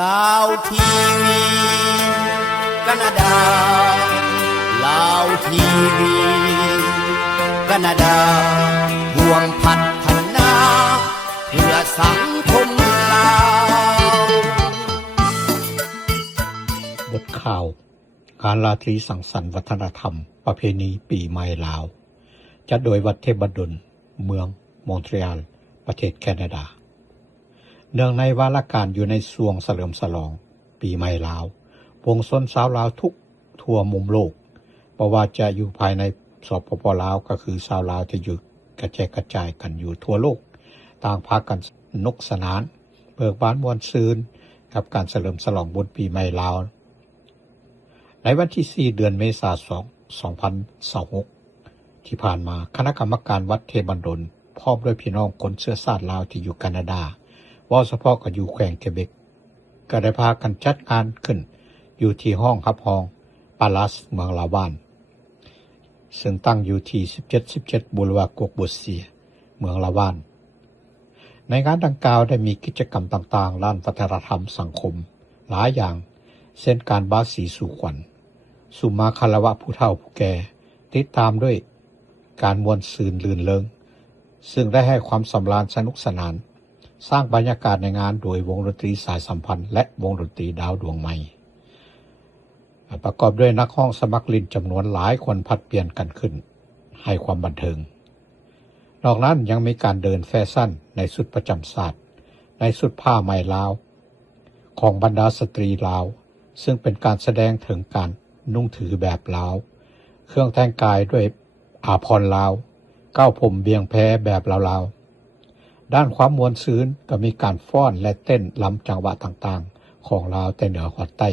ลาวทีวีแคนาดาลาวทีวีแคนาดาห่วงพัฒนาเพื่อสังคมลาวบทข่าวการราตรีสังสรรค์วัฒนธรรมประเพณีปีใหม่ลาวจัดโดยวัดเทพบัดดลเมืองมอนทรีออลประเทศแคนาดาเนื่องในวาระการอยู่ในช่วงเฉลิมฉลองปีใหม่ลาววงชนชาวลาวทุกทั่วมุมโลกบ่ว่าจะอยู่ภายในสปป.ลาวก็คือชาวลาวที่อยู่กระจายกันอยู่ทั่วโลกต่างพากันสนุกสนานเบิกบานม่วนซื่นกับการเฉลิมฉลองบุญปีใหม่ลาวในวันที่ 4 เดือนเมษายน 2026 ที่ผ่านมาคณะกรรมการวัดเทพบัดดลพร้อมด้วยพี่น้องคนเชื้อชาติลาวที่อยู่แคนาดาว่าเฉพาะก็อยู่แขวงเคเบกก็ได้พากันจัดงานขึ้นอยู่ที่ห้องรับรองปาลัสเมืองลาวานซึ่งตั้งอยู่ที่17บูรวากกบุเซียเมืองลาวานในงานดังกล่าวได้มีกิจกรรมต่างๆด้านวัฒนธรรมสังคมหลายอย่างเช่นการบาสีสู่ขวัญสุมาคารวะผู้เฒ่าผู้แก่ติดตามด้วยการม่วนซื่นลื่นเริงซึ่งได้ให้ความสำราญสนุกสนานสร้างบรรยากาศในงานโดยวงดนตรีสายสัมพันธ์และวงดนตรีดาวดวงใหม่ประกอบด้วยนักร้องสมัครเล่นจำนวนหลายคนผัดเปลี่ยนกันขึ้นให้ความบันเทิงนอกนั้นยังมีการเดินแฟชั่นในชุดประจำชาติในชุดผ้าไหมลาวของบรรดาสตรีลาวซึ่งเป็นการแสดงถึงการนุ่งถือแบบลาวเครื่องแต่งกายด้วยอาภรณ์ลาวก้าวผมเบียงแพแบบลาวด้านความมวลซื่นก็มีการฟ้อนและเต้นลำจังหวะต่างๆของลาวแต่เหนือฮอดใต้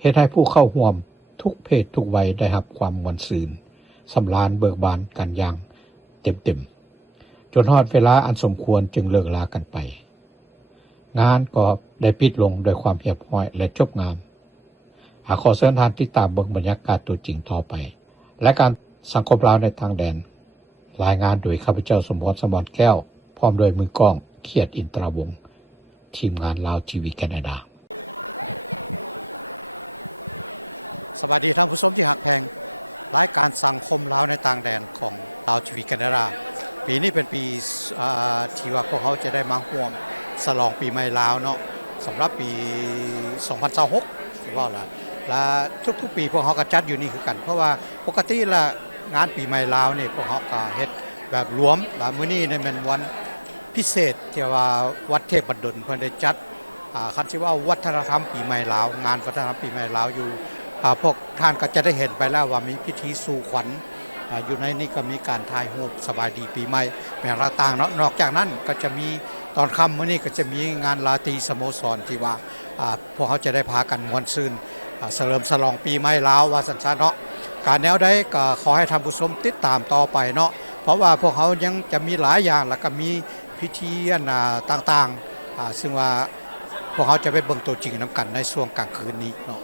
เฮ็ดให้ผู้เข้าร่วมทุกเพศทุกวัยได้รับความมวลซื่นสำราญเบิกบานกันอย่างเต็มๆจนฮอดเวลาอันสมควรจึงเลิกลากันไปงานก็ได้ปิดลงด้วยความเรียบร้อยและจบงามขอเชิญท่านติดตามเบิ่งบรรยากาศตัวจริงต่อไปและการสังคมลาวในต่างแดนรายงานโดยข้าพเจ้าสมรสมรแก้วพร้อมโดยมือกล้องเขียดอินตราวงศ์ทีมงานลาวทีวีแคนาดาสวัสดีท่านผู้ชมที่หักแพงรายการสังคมลาวในต่างแดนของลาวทีวีแคนาดาปีนี้เป็นปีที่ว่าพวกเขาจะได้มาร่วมฉลองปีใหม่ลาวเนาะสำหรับปี 2026ที่ว่าล่ะและทุกๆปีพวกเขาก็จัดอยู่นี่คือกันเพราะว่าปกติละงานปีใหม่ลาวนี่พวกเขาก็เฮ็ดแบบรวมและมื้อนี้เนี่ยเป็นวันพิเศษที่ว่าวัดเทพบัดดลเพิ่นได้จัดคันที่ว่าวัฒนธรรมปีใหม่ลาวงานวัฒนธรรมปีใหม่ลาวอยู่พวกท่านก็จะได้เห็นไปแล้วว่ามีพิธีสู่ขวัญอยู่ในนี้ก็มีการถ่ายรูปสบายดีปีใหม่แบบต่างๆเนาะนอกจากนั้นก็จะมีตอนค่ำมื้อนี้ก็จะมีงานราตรีสโมสรที่ว่าพวกเขาจะได้พากันม่วนซื่นเฉลิมฉลองปีใหม่ลาวว่าซั่นๆเนาะการแนวใดก็ขอให้ท่านผู้ชมติดตามต่อไปเนาะเพราะว่าพวกเขายังจะมีหลายอย่างแล้วก็มีพิธีต่างๆซึ่งว่าพวกเขาจะไปเบิ่งตัวจริงนำกันในช่วงกลางคืนนี้เนาะ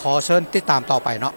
ขอเชิญติดตามต่อไปเนาะ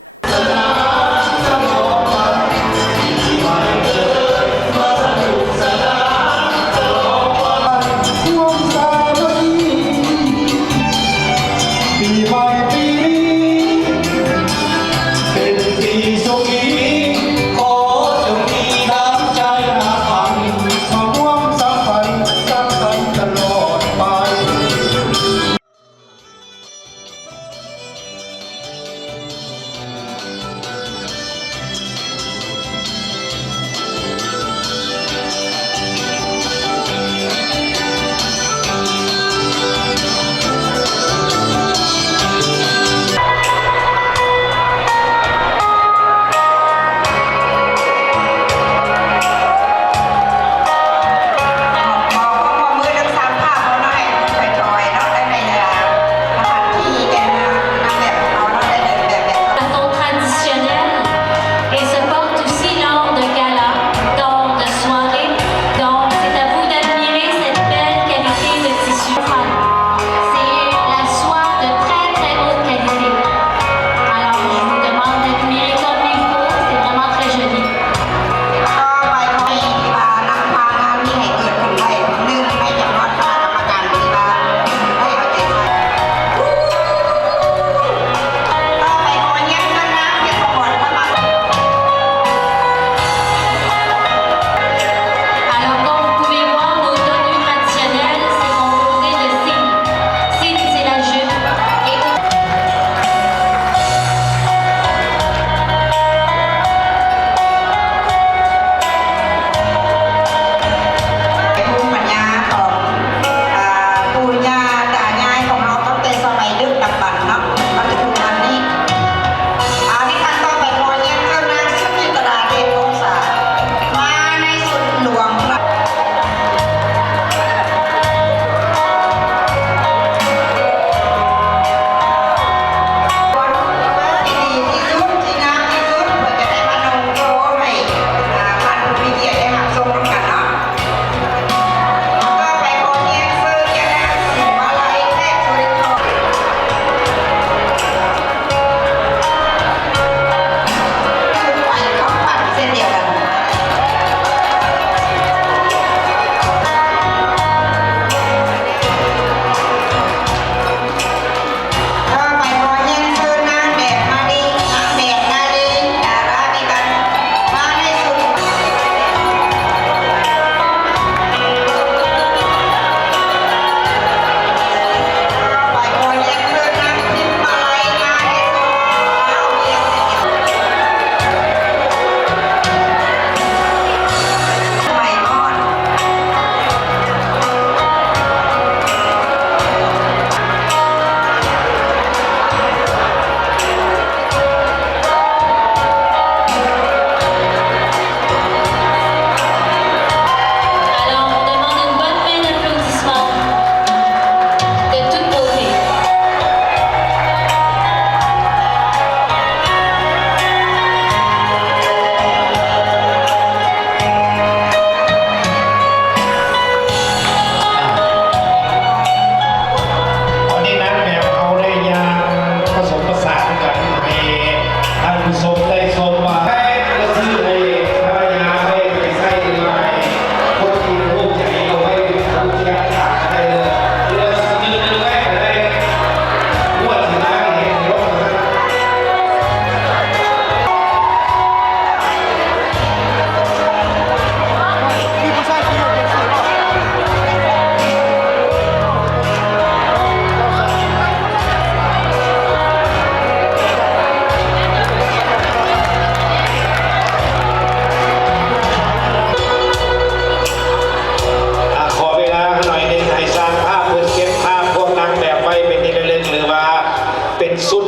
เป็นสุด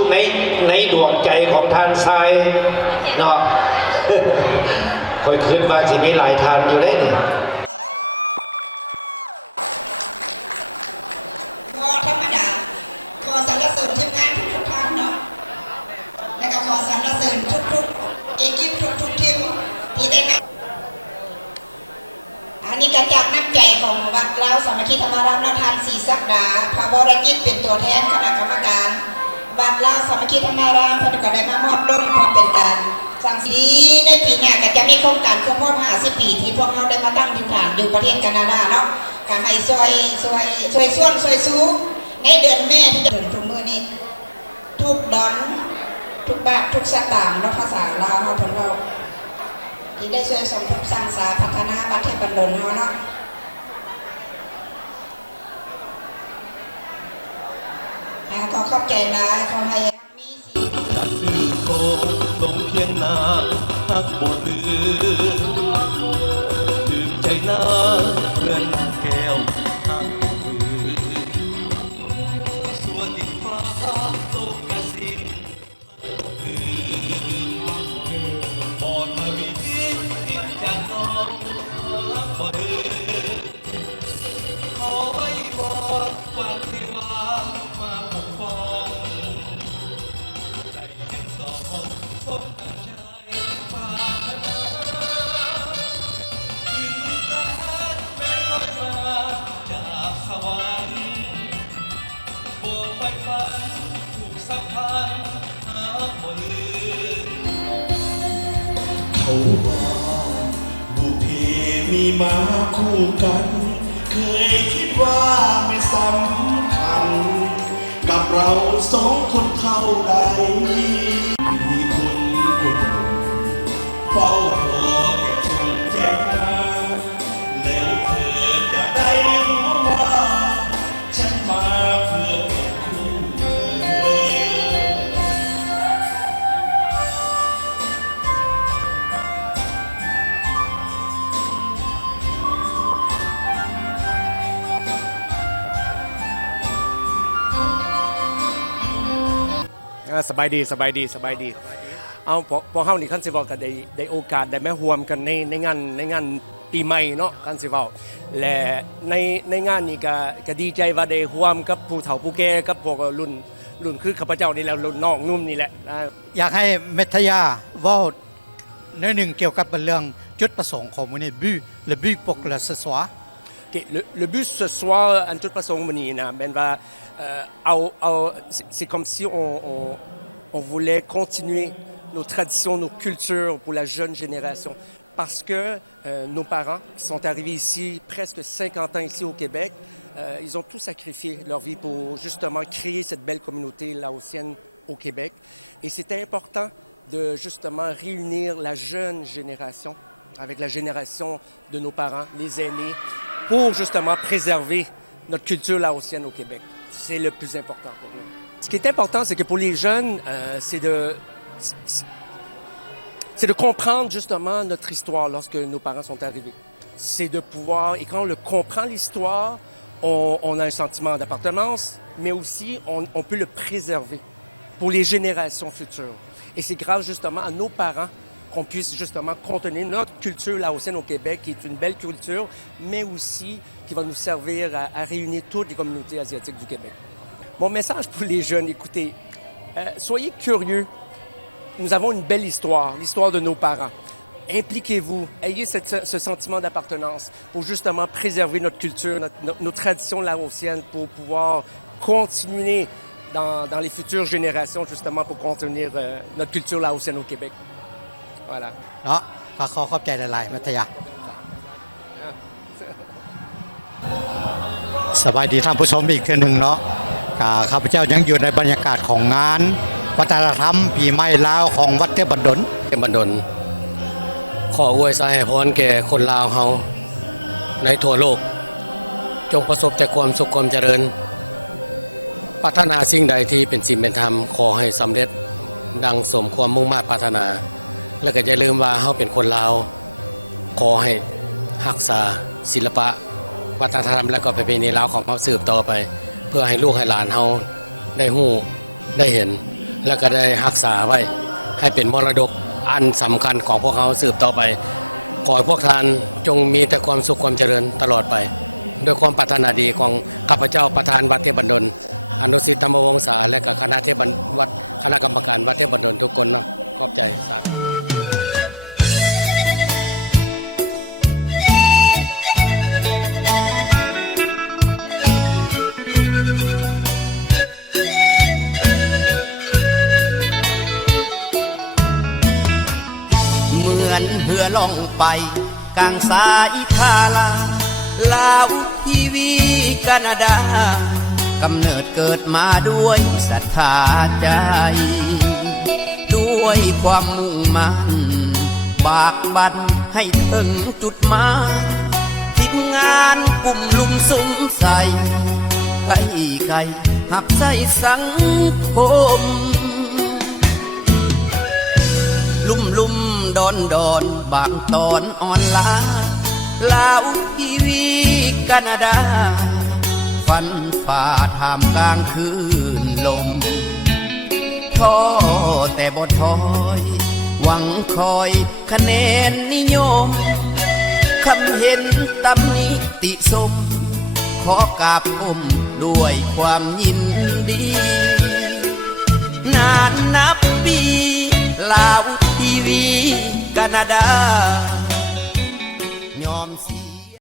ในดวงใจของทานทรายเนาะ คอยขึ้นมาสิมีหลายทานอยู่ได้นี่ พอธรรมดาขอสรรเสริญทีมงานทุกท่านเนาะแล้วก็ขอสรรเสริญทุกๆเอกิปทุกทีมที่ได้นำอันนี้การจากน้ำใจของวัดลาวสามัคคีธรรมารามนทานศรีศักดาพระบรจิตเป็นตัวแทนคณะกรรมการวัดลาวสามัคคีธรรมารามพระก็ได้มามอบร่มพอเป็นการสั่งสีในปีหน้าก็จะมีโครงการครบรอบ50 ปีที่พวกเราได้มาตั้งถิ่นฐานอยู่ประเทศแคนาดาเนาะก็ให้ช่วยสู้ในเดือนแม่ที่จะถึงทุกมื้อนี้ทุกดอนทุกบาททุกสตางค์เนาะภาษาลาวเฮาเพิ่นเว้าที่ได้ช่วยสมทบสร้างสาพัฒนาวัดเทพบันดลเฮาเนาะขอขอบใจหลายขอให้มีสีจะซื้อโคงลงเพียงนาหักบ่ลืมดื่มใจนาเพื่อนแก้วหักบ่ลืมส่วนดินฟ้าโลกกระสินบ่ทวีดิ้นจากน้องบ่ลืมขอไว้บอกวันที่ว่ามาปกป้องใจเห็นสองพบกันใจปาถนากินแสนแม้ลอยมาจากสวรรค์โบกไปฝันถูกสัมพันธ์หาบ่ลืมเขาว่าบุพเพมีมาคู่กัน เคยคิดว่าไม่สำคัญกับเราสองคนเท่าใดมีคนคนหนึ่งเฝ้ารอแต่ชนแจ้งมาแล้วเธอจะได้รู้ว่าฉันมาเพื่อเป็นคู่เธอ สบายดีเอาพอเฮานี่คันสิเว้ากันได้โอกาสได้มาร่วมกันในงานปีใหม่เนาะคันสิเว้าและในงานนี้ก็ดีใจว่าได้ร่วมกับผู้เฒ่าผู้แก่กับพวกรุ่นคือข้าพเจ้านี่แหละรุ่นน้องนุ่มนี่แหละ อยากให้เมทยาเว้าเนื้อหนึ่งเกี่ยวกับเรื่องจุดประสงค์ของมื้อนี้le but pour que ce soit Ok, le but ce soir, en toute façon, c'est comme si on voulait continuer nos traditions, nos cultures pour la jeune génération. Parce que nos parents qui sont arrivés ici, presque 50 ans ici au Québec, ils ont tout sacrifié leur vie pour justement créer cette belle communauté laotienne au Québec. Et c'était important de justement réunir la jeune génération avec la génération de nos parents, les aînés, pour justement préserver notre culture laotienne au Québec. C'est le plus important pour nous. Ce qui est important, c'est que pour les jeunes, c'est de comprendre justement notre histoire lorsque nos parents sont arrivés. C'est de pouvoir, et quand on le comprend l'histoire, on a un sentiment d'appartenance, mais aussi on peut le préserver pour les générations futures. Et c'est grâce justement à nos parents qu'on puisse justement contenir notre culture laotienne au Québec, qui est une belle culture, mais aussi qui va nous servir à réunir toutes les communautés asiatiques du Québec. Mon message pour les jeunes, écoutez, soyez curieux. Nous avons une belle histoire, l'histoire de nos parents. Impliquez-vous, ayez ce sentiment d'appartenance pour justement préserver notre culture, nos traditions laotiennes, pour pouvoir continuer dans les futures générations, justement pour contenir notre culture laotienne au Québec. Voilà. เนาะขอขอบใจหลายๆมัธยาสบายดีท่านผู้ชมอีกเทื่อหนึ่งเนาะข้าพเจ้ายังอยู่ในบรรยากาศของงานวัฒนธรรมปีใหม่ลาวของวัดเทพบันดล บันดลขออวยสายพรแก่คนลาวเฮาในทั่วโลกจงประสบแต่ความสุขความเจริญปรารถนาสิ่งใดที่เป็นศีลเป็นธรรมขอให้สำเร็จดังสมความมุ่งมา่ปรารถนาและก็อย่าลืมว่าเฮาเป็นคนลาวขอให้รักษาศิลปะวัฒนธรรมและก็ประเพณีลาวของเฮาสืบต่อไปเพื่อให้ลูกให้หลานเฮาได้ฮู้ ได้เห็น และก็ได้รักษาไว้ให้เป็นมรดกอันสำคัญของพวกเขาสืบต่อไป ขอให้พวกท่านจงมีแต่ความสุขความเจริญตลอดไป ด้วยความปรารถนาดีของข้าพเจ้าประธานวัดเทพบันดลอนุสิทธิ์ธรรมวงศาและก็คณะเทพวัดคณะกรรมการวัดเทพบันดลทุกคนเนาะขอบใจสาธุ เหมือนเรือล่องไปกลางสายทาลาลาวทีวีแคนาดากำเนิดเกิดมาด้วยศรัทธาใจ ด้วยความมุ่งมั่นบากบั่นให้ถึงจุดหมายทีมงานกลุ่มลุมซุ้มใส่ไก่ไก่หับใส่สังคม ลุ่มดอนบางตอนอ่อนล้าลาวทีวีแคนาดา ฟันฝ่าทามกลางคืนลมท้อแต่บ่ถอย หวังคอยคะแนนนิยม คำเห็นตำหนิติชมขอกราบก้มด้วยความยินดี นานนับปีลาวทีวีแคนาดา